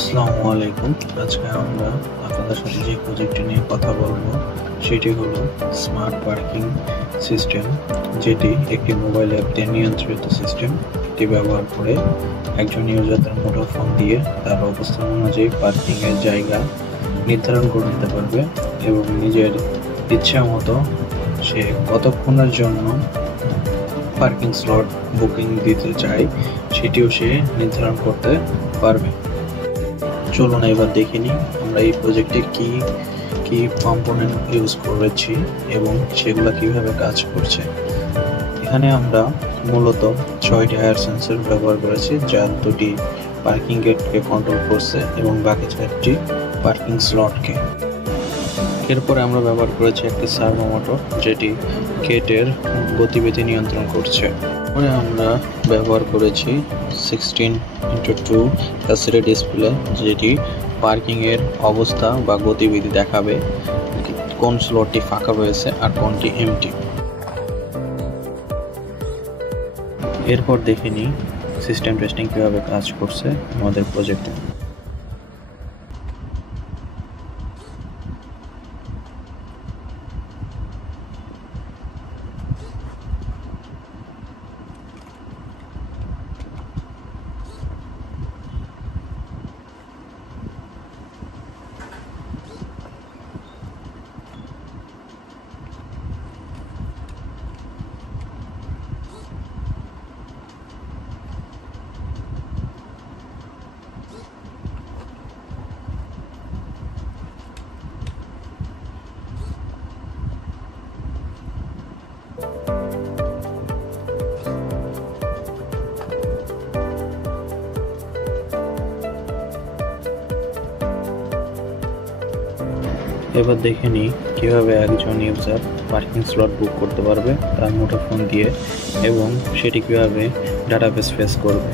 আসসালামু আলাইকুম। আজকে আমরা আপনাদের সাথে যে প্রজেক্টটি নিয়ে কথা বলবো সেটি হলো স্মার্ট পার্কিং সিস্টেম, যেটি একটি মোবাইল অ্যাপ দিয়ে নিয়ন্ত্রিত সিস্টেম। এটি ব্যবহার করে একজন ইউজার তার মুঠোফোন দিয়ে তার অবস্থান অনুযায়ী পার্কিংয়ের জায়গা নির্ধারণ করে নিতে পারবে এবং নিজের ইচ্ছা মতো সে কতক্ষণের জন্য পার্কিং স্লট বুকিং দিতে চায় সেটিও সে নির্ধারণ করতে পারবে। চলুন এবার দেখে নিই আমরা এই প্রজেক্টে কি কম্পোনেন্ট ইউজ করেছি এবং সেগুলো কিভাবে কাজ করছে। এখানে আমরা মূলত 6টি হায়ার সেন্সর ব্যবহার করেছি, যা 2টি পার্কিং গেটকে কন্ট্রোল করছে এবং বাকি 4টি পার্কিং স্লটকে। এরপরে আমরা ব্যবহার করেছি একটি সার্ভো মোটর, যেটি গেটের গতিবিধি নিয়ন্ত্রণ করছে। পরে আমরা ব্যবহার করেছি 16x2 এলসিডি ডিসপ্লে, যেটি পার্কিংয়ের অবস্থা বা গতিবিধি দেখাবে, কোন স্লটটি ফাঁকা রয়েছে আর কোনটি এমটি। এরপর দেখে নিই সিস্টেম টেস্টিং কীভাবে কাজ করছে আমাদের প্রজেক্টে। এবার দেখে নিই কীভাবে একজন ইউজার পার্কিং স্লট বুক করতে পারবে তার মুঠোফোন দিয়ে এবং সেটি কীভাবে ডাটাবেস ফেস করবে।